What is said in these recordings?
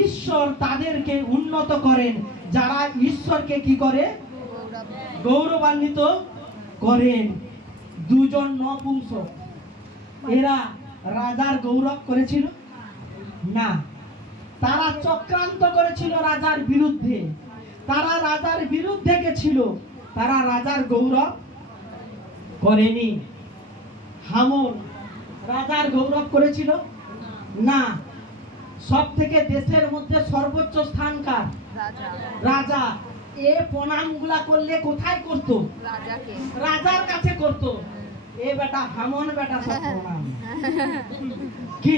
ঈশ্বর তাদেরকে উন্নত করেন যারা ঈশ্বরকে কি করে? গৌরবান্বিত করেন। দুজন নপুংসক, এরা রাজার গৌরব করেছিল না, তারা চক্রান্ত করেছিল রাজার বিরুদ্ধে। তারা রাজার বিরুদ্ধে গেছিল, তারা রাজার গৌরব করেনি। হামন রাজার গৌরব করেছিল না। সব থেকে দেশের মধ্যে সর্বোচ্চ স্থান কার? রাজা। এ প্রণামগুলা করলে কোথায় করতো? রাজার কাছে করতো। এ বেটা হামন বেটা সব প্রণাম কি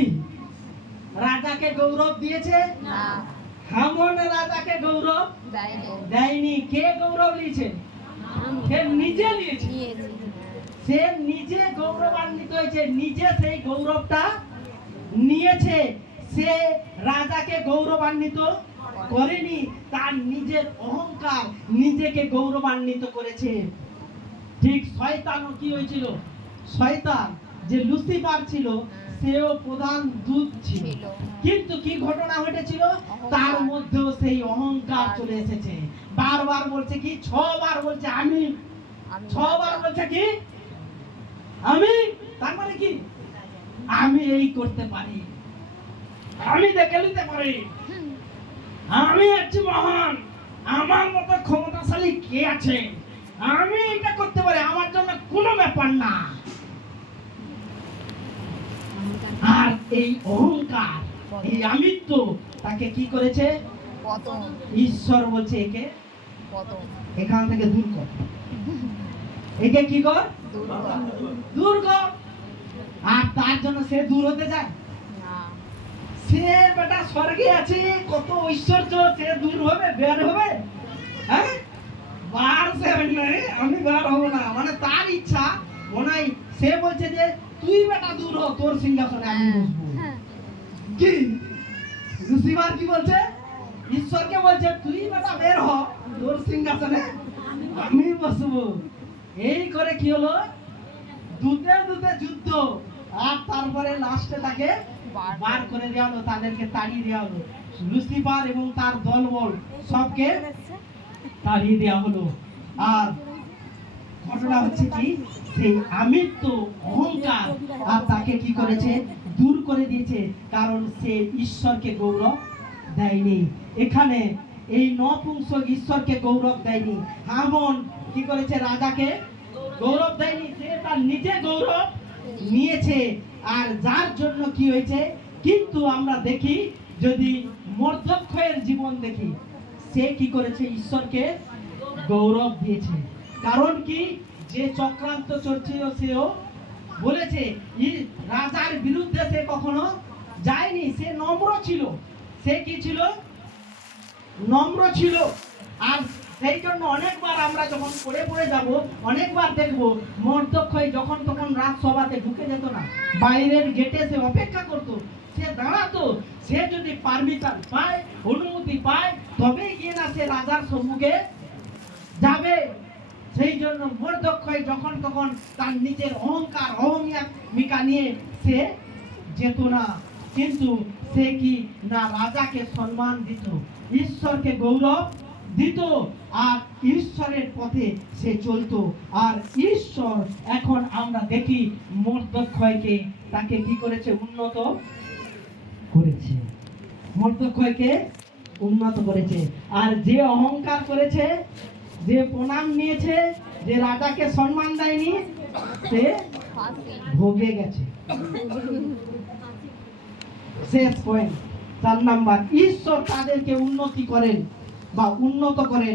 রাজাকে গৌরব দিয়েছে না? হামন রাজাকে গৌরব দেয়নি। কে গৌরব নিয়েছে? সে নিজে নিয়েছে। সে নিজে গৌরবান্বিত হয়েছে, নিজে সেই গৌরবটা নিয়েছে। সে রাজাকে গৌরবান্বিত করেনি, তার নিজের অহংকার নিজেকে গৌরবান্বিত করেছে। ঠিক শয়তানও কি হয়েছিল? শয়তান যে লুসিফার ছিল, সেও প্রধান দূত ছিল, কিন্তু কি ঘটনা ঘটেছিল? তার মধ্যেও সেই অহংকার চলে এসেছে। বারবার বলছে কি? 6 বার বলছে আমি। 6 বার বলছে কি? আমি। তার মানে কি? আমি এই করতে পারি, আমি দেখে নিতে পারি, আমি হচ্ছি মহান, আমার মতো ক্ষমতাশালী কে আছে, আমি এটা করতে পারি, আমার জন্য কোনো ব্যাপার না। আর এই অহংকার, এই আমিত্ব তাকে কি করেছে? ঈশ্বর বলছে একে এখান থেকে দূর কর। একে কি কর? দূর কর। আর তার জন্য সে দূর হতে যায়? সে বেটা স্বর্গে আছে, কত ঐশ্বর্য, সে দূর হবে? বের হবে? হ্যাঁ, বার সে নাই, আমি বার হব না, মানে তার ইচ্ছা মনাই। সে বলছে যে তুই বেটা দূর হ, তোর সিংহাসনে আমি বসবো। কি লুসিফার কি বলছে? ঈশ্বরকে বলছে তুই বেটা বের হ, তোর সিংহাসনে আমি বসবো। এই করে কি হলো? দুতে দুতে যুদ্ধ, আর তারপরে লাস্টে তাকে বার করে দেওয়া হলো, তাদেরকে তাড়িয়ে দেওয়া হলো। লুসিফার এবং তার দলবল সবকে তাড়িয়ে দেওয়া হলো। আর ঘটনা হচ্ছে কি? সেই আমিত্ব, অহংকার আর তাকে কি করেছে? দূর করে দিয়েছে, কারণ সে ঈশ্বরকে গৌরব দেয়নি। এখানে এই নপুংসক ঈশ্বরকে গৌরব দেয়নি। হামন কি করেছে? রাজাকে গৌরব দেয়নি, সে তার নিজে গৌরব নিয়েছে। আর যার জন্য কি হয়েছে? কিন্তু আমরা দেখি, যদি মর্দক্ষয়ের জীবন দেখি, সে কি করেছে? ঈশ্বরকে গৌরব দিয়েছে। কারণ কি? যে চক্রান্ত চলছিল, সেও বলেছে রাজার বিরুদ্ধে সে কখনো যায়নি। সে নম্র ছিল। সে কি ছিল? নম্র ছিল। আর সেই জন্য অনেকবার আমরা যখন পড়ে পড়ে যাব, অনেকবার দেখবো মর্দক্ষয় যখন তখন রাজসভাতে ঢুকে যেত না, বাইরের গেটে সে অপেক্ষা করতো, সে দাঁড়াতো। সে যদি পারমিশন পায়, অনুমতি পায়, তবেই গিয়ে না সে রাজার সম্মুখে যাবে। সেই জন্য মর্দক্ষয় যখন তখন তার নিজের অহংকার, অহমিকা নিয়ে সে যেত না। কিন্তু সে কি না রাজাকে সম্মান দিত, ঈশ্বরকে গৌরব দিত, আর ঈশ্বরের পথে সে চলতো। আর ঈশ্বর এখন আমরা দেখি মর্দক্ষয়কে, তাকে কি করেছে? উন্নত করেছে। মর্দক্ষয়কে উন্নত করেছে। আর যে অহংকার করেছে, যে প্রণাম নিয়েছে, যে রাজাকে সম্মান দেয়নি, সে ভোগে গেছে। শেষ পয়েন্ট 4 নাম্বার, ঈশ্বর তাদেরকে উন্নতি করেন বা উন্নত করেন।